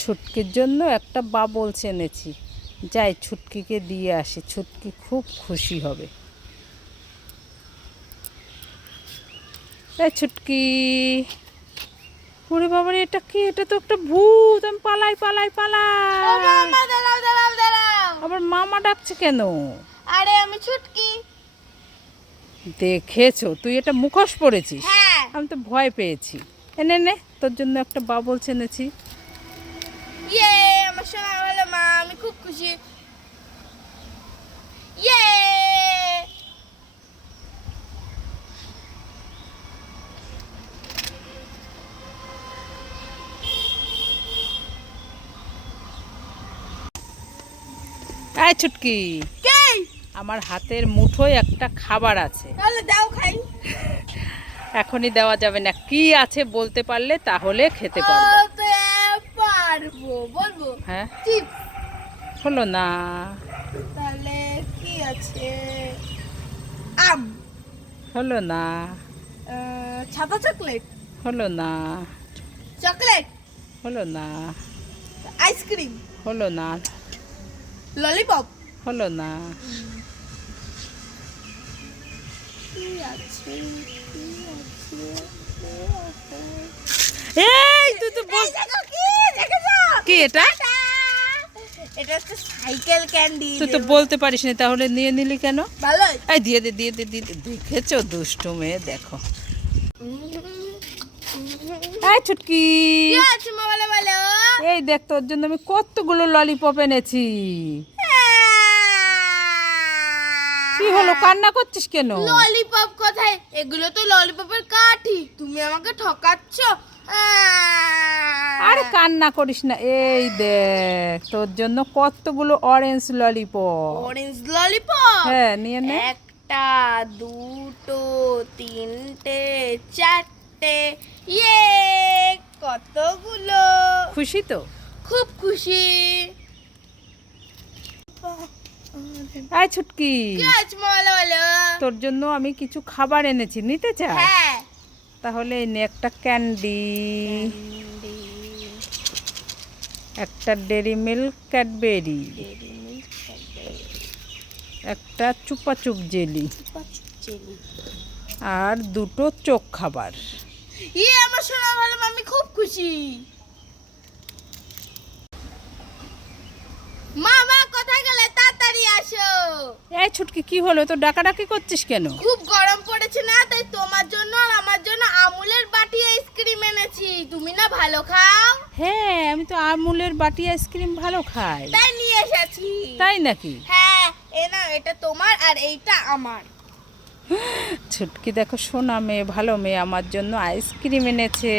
ছুটকির জন্য একটা বাবলস এনেছি যাই ছুটকিকে দিয়ে আসি ছুটকি খুব খুশি হবে। এই ছুটকি ওরে বাবারে এটা কি? এটা তো একটা ভূত। আমি পালাই পালাই পালাই। আবার মামা ডাকছে কেন? আরে আমি ছুটকি। দেখেছ? তুই এটা মুখোশ পড়েছিস হ্যাঁ। আমি তো ভয় পেয়েছি। এনে নে তোর জন্য একটা বাবল এনেছি খুশি ইয়ে আয় ছুটকি আমার হাতের মুঠোয় একটা খাবার আছে। তাহলে দাও খাই। এখনই দেওয়া যাবে না। কি আছে বলতে পারলে তাহলে খেতে পারব। পারব বলব। হ্যাঁ? চিপস। হলো না। তাহলে কি আছে? আম। হলো না। ছাতা চকলেট? হলো না। চকলেট? হলো না। আইসক্রিম? হলো না। ললিপপ? হলো না। কি আছে? এই তুই তো বল কি এটা? এটা হচ্ছে সাইকেল ক্যান্ডি তুই তো বলতে পারিস না তাহলে নিয়ে নিলি কেন? ভালো এই দিয়ে দে দিয়ে দে দিয়ে দে। দেখেছ দুষ্টু মেয়ে দেখো। এই ছুটকি। দেখ তোর জন্য আমি কতগুলো ললিপপ এনেছি। কি হলো কান্না করছিস কেন? ললিপপ কোথায়? এগুলো তো ললিপপের কাঠি। তুমি আমাকে ঠকাচ্ছ? আরে কান্না করিস না। এই দেখ তোর জন্য কতগুলো অরেঞ্জ ললিপপ অরেঞ্জ ললিপপ হ্যাঁ নিয়ে নে। একটা দুটো তিনটে চারটে। ইয়ে কতগুলো? খুশি তো? খুব খুশি। আয় ছুটকি। তোর জন্য আমি কিছু খাবার এনেছি নিতে চাস? হ্যাঁ। তাহলে এই একটা ক্যান্ডি। একটা ডেরি মিল্ক ক্যাডবেরি। একটা চুপাচুপ জেলি। আর দুটো চোখ খাবার। ইয়ে আমার ভালো আমি খুব খুশি। মা মা কোথায় গেলে? তাড়াতাড়ি আসো। এই ছুটকি কি হলো? তো ডাকাডাকি করছিস কেন? খুব গরম পড়েছে না তাই তোমার জন্য আর আমার জন্য আমুলের বাটি আইসক্রিম এনেছি। তুমি না ভালো খাও? হ্যাঁ আমি তো আমুলের বাটি আইসক্রিম ভালো খাই। তাই নিয়ে এসেছি। তাই নাকি? হ্যাঁ এ না এটা তোমার আর এইটা আমার। ছুটকি দেখো সোনা মেয়ে ভালো মেয়ে আমার জন্য আইসক্রিম এনেছে।